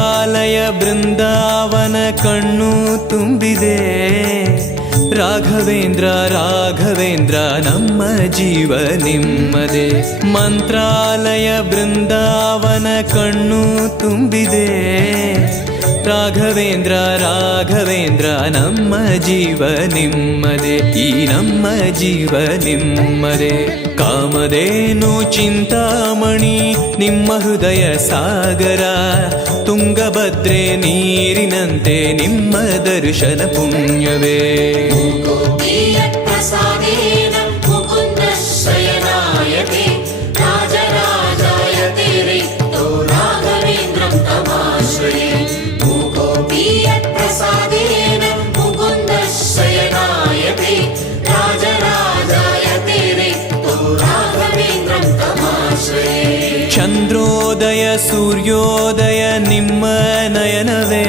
ಮಂತ್ರಾಲಯ ಬೃಂದಾವನ ಕಣ್ಣು ತುಂಬಿದೆ ರಾಘವೇಂದ್ರ ರಾಘವೇಂದ್ರ ನಮ್ಮ ಜೀವ ನಿಮ್ಮದೆ ಮಂತ್ರಾಲಯ ಬೃಂದಾವನ ಕಣ್ಣು ತುಂಬಿದೆ ರಾಘವೇಂದ್ರ ರಾಘವೇಂದ್ರ, ನಮ್ಮ ಜೀವ ನಿಮ್ಮದೆ. ಈ ನಮ್ಮ ಜೀವ ನಿಮ್ಮದೆ. ಕಾಮದೇನು ಚಿಂತಾಮಣಿ, ನಿಮ್ಮ ಹೃದಯ ಸಾಗರ. ತುಂಗಭದ್ರೆ ನೀರಿನಂತೆ ನಿಮ್ಮ ದರ್ಶನ ಪುಣ್ಯವೇ. ಪ್ರಸಾದೇನ ಸೂರ್ಯೋದಯ ನಿಮ್ಮ ನಯನವೇ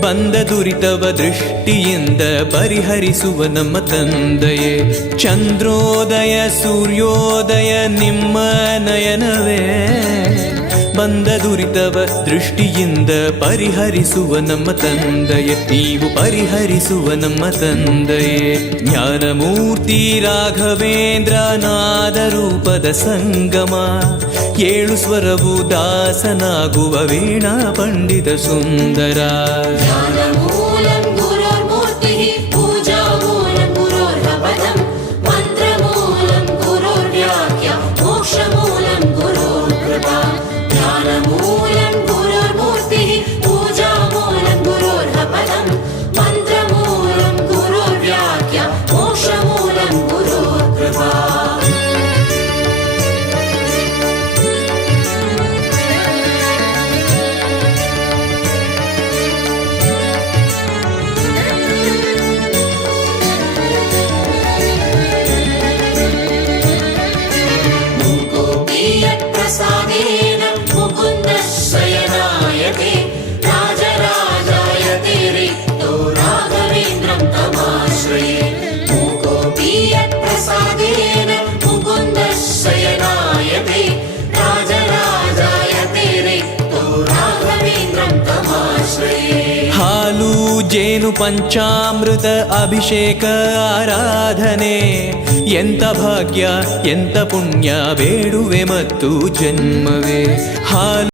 ಬಂದ ದುರಿತವ ದೃಷ್ಟಿಯಿಂದ ಪರಿಹರಿಸುವ ನಮ್ಮ ತಂದೆಯೇ ಚಂದ್ರೋದಯ ಸೂರ್ಯೋದಯ ನಿಮ್ಮ ನಯನವೇ ಬಂದ ದುರಿತವ ದೃಷ್ಟಿಯಿಂದ ಪರಿಹರಿಸುವ ನಮ್ಮ ತಂದೆಯೇ. ನೀವು ಪರಿಹರಿಸುವ ನಮ್ಮ ತಂದೆಯೇ. ಜ್ಞಾನಮೂರ್ತಿ ರಾಘವೇಂದ್ರ ನಾದ ರೂಪದ ಸಂಗಮ. ಏಳು ಸ್ವರವು ದಾಸನಾಗುವ ವೀಣಾ ಪಂಡಿತ ಸುಂದರ. Maria. ಜೇನು ಪಂಚಾಮೃತ ಅಭಿಷೇಕ ಆರಾಧನೆ ಎಂತ ಭಾಗ್ಯ ಎಂತ ಪುಣ್ಯ ಬೇಡುವೆ ಮತ್ತು ಜನ್ಮವೇ ಹಾಲು